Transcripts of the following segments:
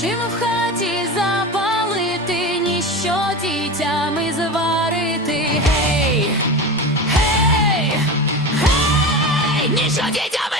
Чину в хаті запалити, ніщо дітями зварити. Гей, гей, гей, ніщо дітями.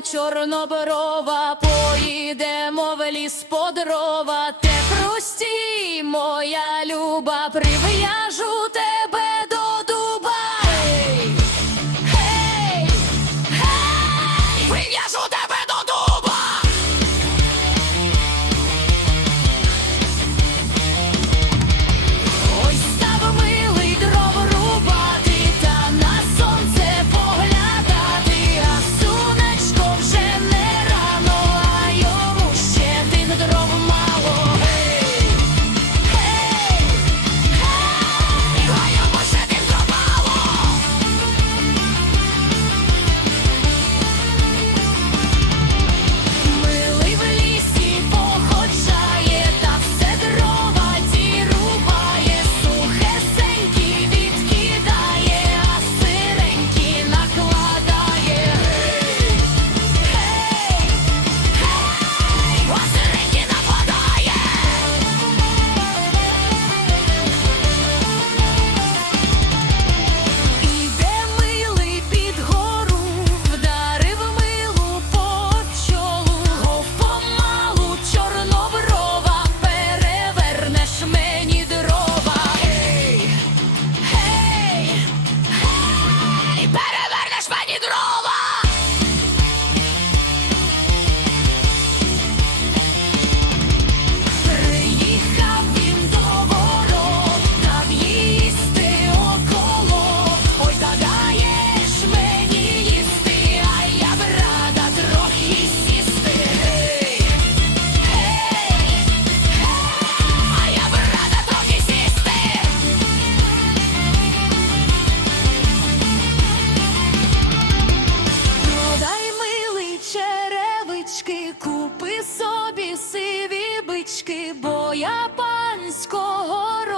Чорноборова, поїдемо в ліс по. річки, боя я панського.